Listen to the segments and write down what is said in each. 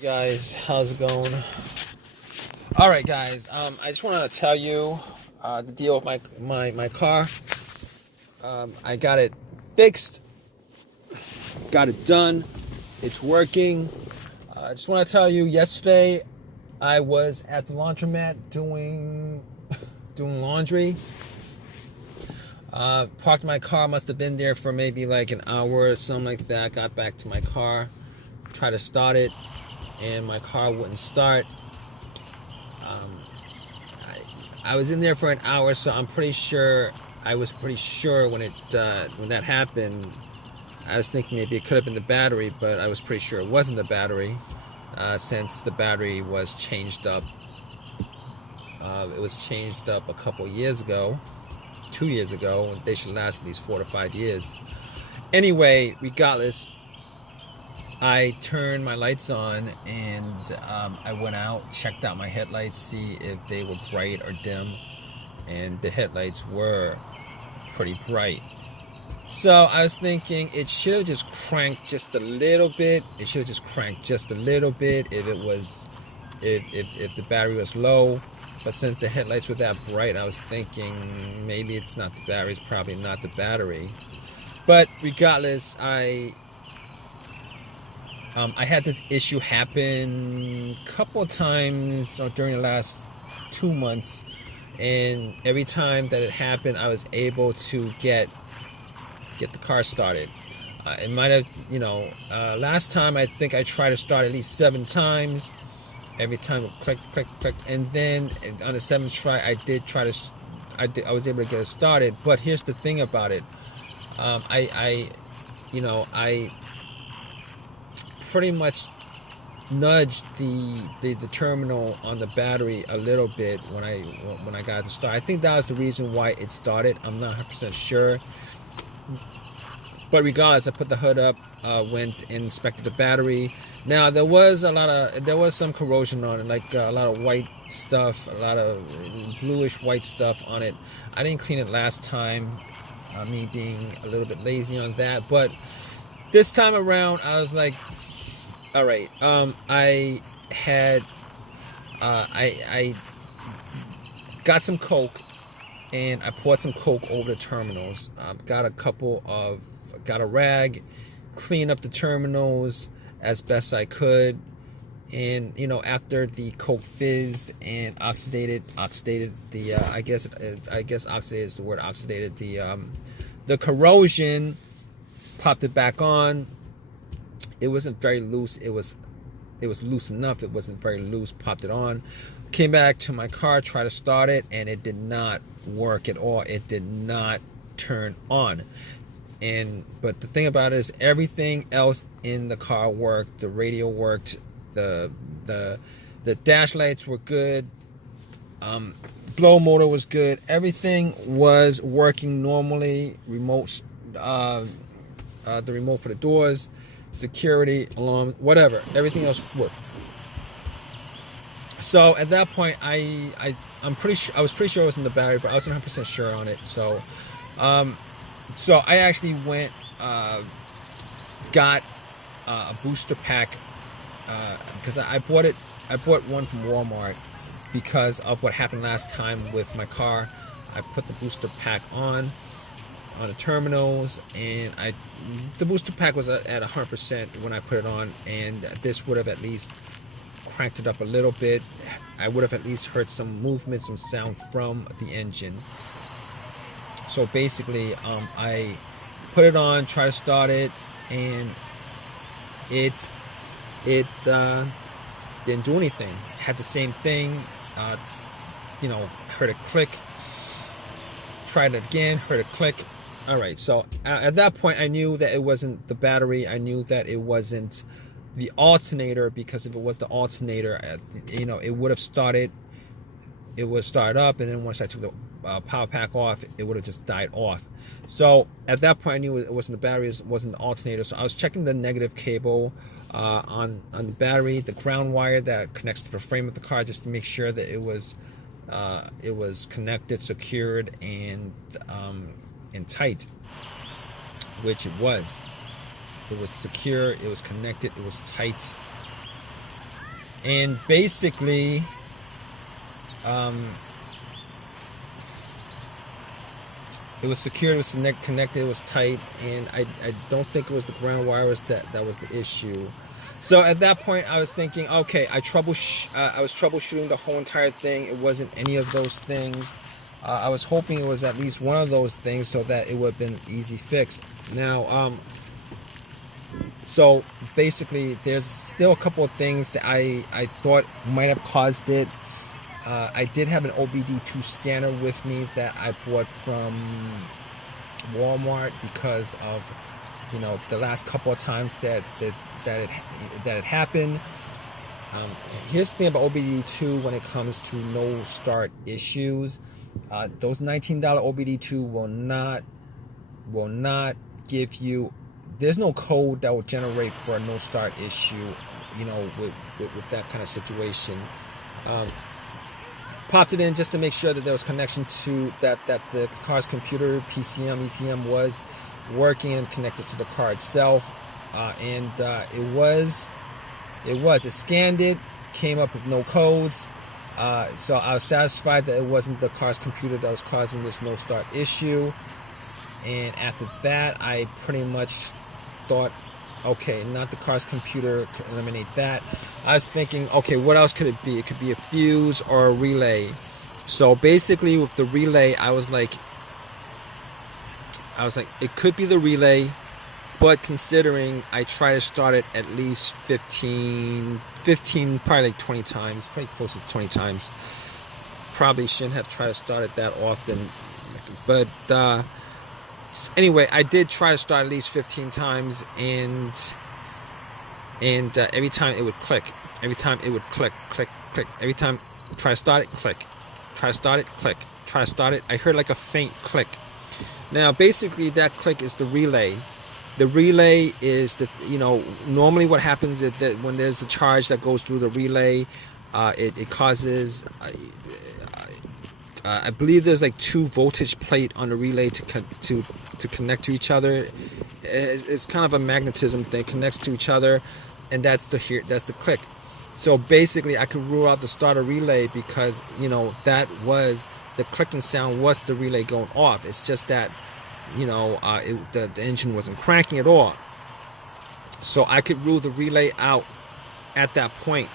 Hey guys, how's it going? All right, guys. I just want to tell you the deal with my car. I got it fixed, got it done. It's working. I just want to tell you. Yesterday, I was at the laundromat doing laundry. Parked my car. Must have been there for maybe like an hour or something like that. Got back to my car, tried to start it, and my car wouldn't start. I was in there for an hour, so I was pretty sure when that happened. I was thinking maybe it could have been the battery, but I was pretty sure it wasn't the battery, since the battery was changed up. It was changed up a couple years ago, 2 years ago. They should last at least 4 to 5 years. Anyway, regardless, I turned my lights on and I went out, checked out my headlights, see if they were bright or dim, and the headlights were pretty bright. So I was thinking it should have just cranked just a little bit. It should have just cranked just a little bit if the battery was low. But since the headlights were that bright, I was thinking maybe it's not the battery. It's probably not the battery. But regardless, I had this issue happen a couple of times during the last 2 months, and every time that it happened, I was able to get the car started. It might have, last time I think I tried to start at least 7 times. Every time it click, click, click, and then on the 7th try, I was able to get it started. But here's the thing about it. I pretty much nudged the terminal on the battery a little bit when I got it to start. I think that was the reason why it started. I'm not 100% sure. But regardless, I put the hood up, went and inspected the battery. Now there was some corrosion on it, like a lot of white stuff, a lot of bluish white stuff on it. I didn't clean it last time, me being a little bit lazy on that. But this time around, I was like, all right. I got some Coke, and I poured some Coke over the terminals. Got a rag, cleaned up the terminals as best I could, and after the Coke fizzed and oxidated the I guess oxidated is the word. Oxidated the corrosion, popped it back on. It wasn't very loose. It was loose enough. It wasn't very loose. Popped it on. Came back to my car, tried to start it, and it did not work at all. It did not turn on. But the thing about it is everything else in the car worked. The radio worked. The dash lights were good. Blow motor was good. Everything was working normally. Remotes, the remote for the doors, security, alarm, whatever. Everything else worked. So at that point, I was pretty sure it was in the battery, but I wasn't 100% sure on it. So I actually went, got a booster pack, because I bought one from Walmart because of what happened last time with my car. I put the booster pack on the terminals, and the booster pack was at 100% when I put it on, and this would have at least cranked it up a little bit. I would have at least heard some movement, some sound from the engine. So basically, I put it on, tried to start it, and it didn't do anything. Had the same thing, heard a click. Tried it again, heard a click. All right, so at that point, I knew that it wasn't the battery. I knew that it wasn't the alternator, because if it was the alternator, it would have started. It would start up, and then once I took the power pack off, it would have just died off. So at that point, I knew it wasn't the battery, it wasn't the alternator. So I was checking the negative cable on the battery, the ground wire that connects to the frame of the car, just to make sure that it was connected, secured, and tight, which it was. It was secure, it was connected, it was tight. And basically, it was secured, it was connected, it was tight, and I don't think it was the ground wires that was the issue. So at that point, I was thinking, okay, I was troubleshooting the whole entire thing. It wasn't any of those things. I was hoping it was at least one of those things so that it would have been easy fix. Now, so basically, there's still a couple of things that I thought might have caused it. I did have an OBD2 scanner with me that I bought from Walmart because of, the last couple of times that it happened. Here's the thing about OBD2 when it comes to no start issues. Those $19 OBD2 will not give you. There's no code that will generate for a no start issue. With that kind of situation. Popped it in just to make sure that there was connection to that the car's computer, PCM, ECM was working and connected to the car itself, and it was. It scanned it, came up with no codes, so I was satisfied that it wasn't the car's computer that was causing this no start issue. And after that, I pretty much thought, okay, not the car's computer, could eliminate that. I was thinking, okay, what else could it be? It could be a fuse or a relay. So basically with the relay, I was like, it could be the relay, but considering I try to start it at least 15, probably like 20 times, probably close to 20 times. Probably shouldn't have tried to start it that often, but anyway, I did try to start at least 15 times, and every time it would click. Every time it would click. Every time try to start it, click. Try to start it, click. Try to start it. I heard like a faint click. Now, basically, that click is the relay. The relay is normally what happens is that when there's a charge that goes through the relay, it causes. I believe there's like 2 voltage plate on the relay to connect to each other. It's kind of a magnetism thing, connects to each other, and that's the click. So basically, I could rule out the starter relay because that was the clicking sound was the relay going off. It's just that the engine wasn't cranking at all. So I could rule the relay out at that point.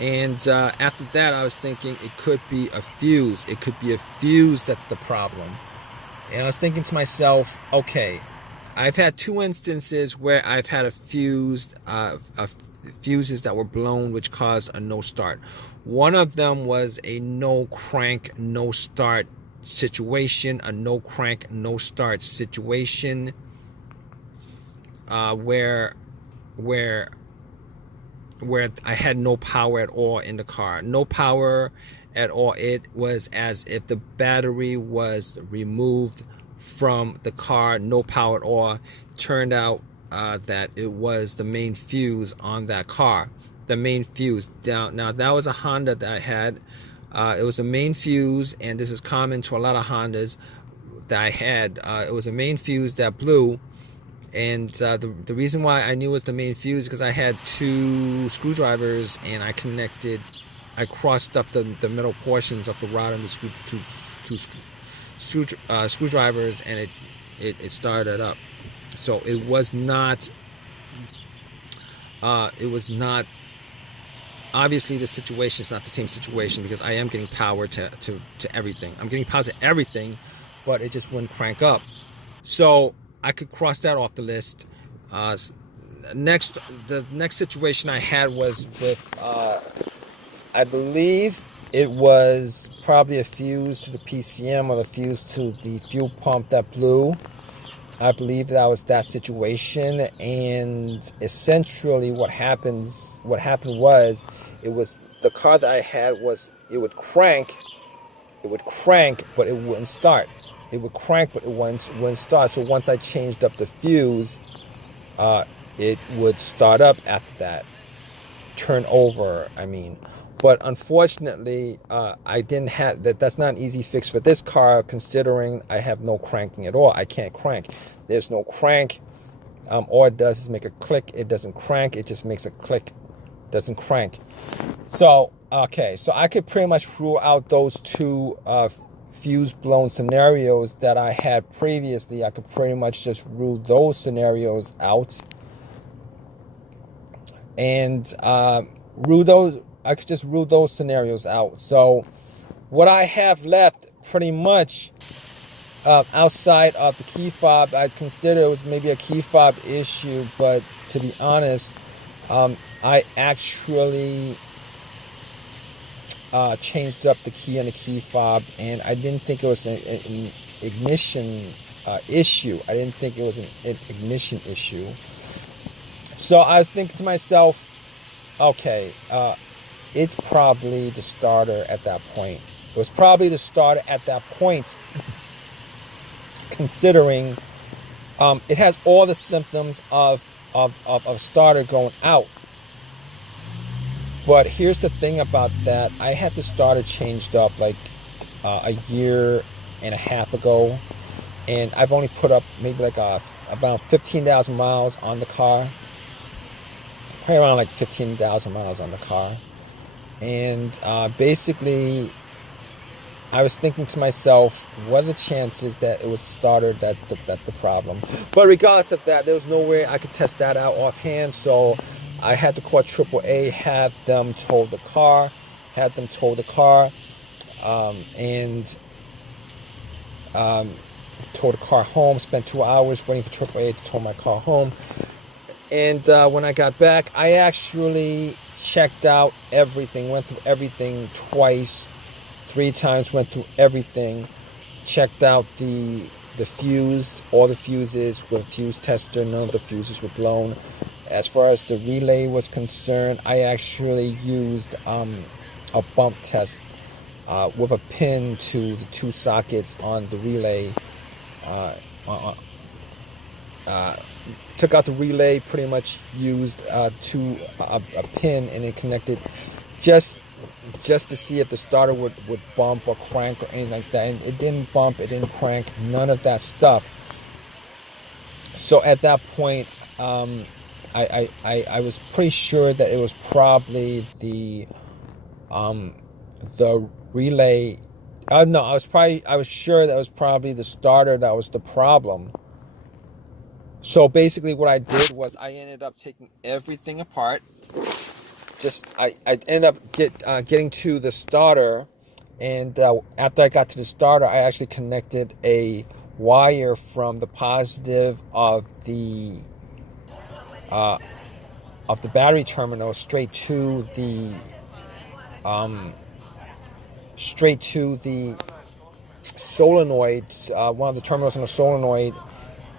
And after that, I was thinking it could be a fuse. It could be a fuse that's the problem. And I was thinking to myself, okay, I've had 2 instances where I've had a fuse, fuses that were blown, which caused a no start. One of them was a no crank, no start situation, a no crank, no start situation, where I had no power at all in the car. No power at all. It was as if the battery was removed from the car. No power at all. Turned out that it was the main fuse on that car. The main fuse. Now that was a Honda that I had. It was a main fuse, and this is common to a lot of Hondas that I had. It was a main fuse that blew. And the reason why I knew it was the main fuse because I had 2 screwdrivers, and I crossed up the middle portions of the rod and the screwdrivers, and it started up. So it was not. Obviously, the situation is not the same situation because I am getting power to everything. I'm getting power to everything, but it just wouldn't crank up. So I could cross that off the list. The next situation I had was with, I believe it was probably a fuse to the PCM or the fuse to the fuel pump that blew. I believe that was that situation, and essentially what happened was it was the car that I had it would crank, but it wouldn't start. It would crank, but it wouldn't start. So once I changed up the fuse, it would start up after that. Turn over, I mean. But unfortunately, I didn't have that. That's not an easy fix for this car, considering I have no cranking at all. I can't crank. There's no crank. All it does is make a click. It doesn't crank. It just makes a click. doesn't crank. So okay, so I could pretty much rule out those two fuse blown scenarios that I had previously. I could pretty much just rule those scenarios out, and I could just rule those scenarios out. So what I have left pretty much outside of the key fob, I'd consider it was maybe a key fob issue, but to be honest, I actually changed up the key on the key fob, and I didn't think it was an ignition issue. I didn't think it was an ignition issue. So I was thinking to myself, okay, it's probably the starter at that point. It was probably the starter at that point, considering it has all the symptoms of a starter going out. But here's the thing about that. I had the starter changed up like a year and a half ago, and I've only put up maybe like about 15,000 miles on the car. Probably around like 15,000 miles on the car. And basically, I was thinking to myself, what are the chances that it was the starter that's the problem? But regardless of that, there was no way I could test that out offhand, so I had to call AAA, have them tow the car, and tow the car home, spent 2 hours waiting for AAA to tow my car home. And when I got back, I actually checked out everything, went through everything twice, 3 times, went through everything, checked out the fuse, all the fuses with a fuse tester, none of the fuses were blown. As far as the relay was concerned, I actually used a bump test with a pin to the 2 sockets on the relay. Took out the relay, pretty much used a pin, and it connected just to see if the starter would bump or crank or anything like that. And it didn't bump, it didn't crank, none of that stuff. So at that point, I was pretty sure that it was probably the relay. No, I was sure that it was probably the starter that was the problem. So basically, what I did was I ended up taking everything apart. I ended up getting to the starter, and after I got to the starter, I actually connected a wire from the positive of the battery terminal straight to the solenoid, one of the terminals on the solenoid,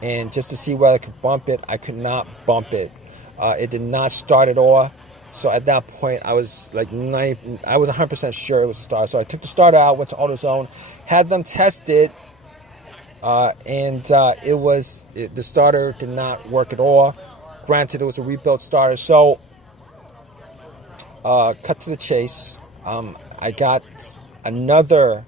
and just to see whether I could bump it. I could not bump it. It did not start at all. So at that point, I was like I was 100% sure it was a starter. So I took the starter out, went to AutoZone, had them test it, and the starter did not work at all. Granted, it was a rebuilt starter. So cut to the chase. I got another.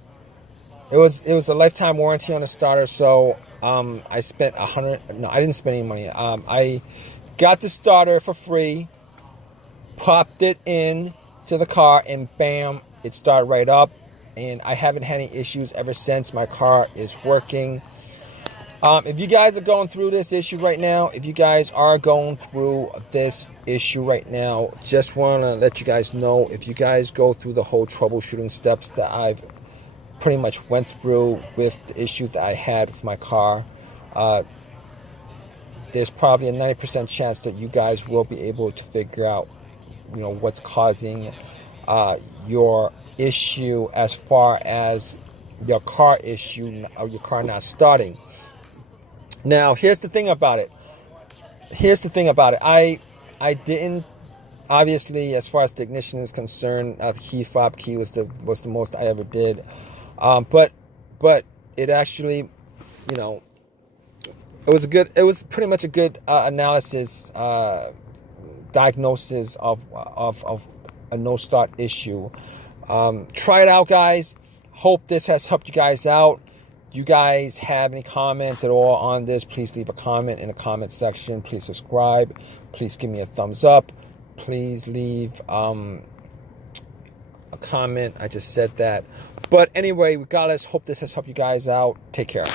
It was a lifetime warranty on the starter. So I spent $100. No, I didn't spend any money. I got the starter for free. Popped it in to the car, and bam, it started right up. And I haven't had any issues ever since. My car is working. If you guys are going through this issue right now, just want to let you guys know, if you guys go through the whole troubleshooting steps that I've pretty much went through with the issue that I had with my car, there's probably a 90% chance that you guys will be able to figure out, what's causing your issue as far as your car issue or your car not starting. Now, here's the thing about it. I didn't, obviously, as far as the ignition is concerned, the key fob key was the most I ever did. But it actually, it was pretty much a good analysis, diagnosis of a no start issue. Try it out, guys. Hope this has helped you guys out. You guys have any comments at all on this, please leave a comment in the comment section. Please subscribe. Please give me a thumbs up. please leave a comment. I just said that. But anyway, regardless, hope this has helped you guys out. Take care.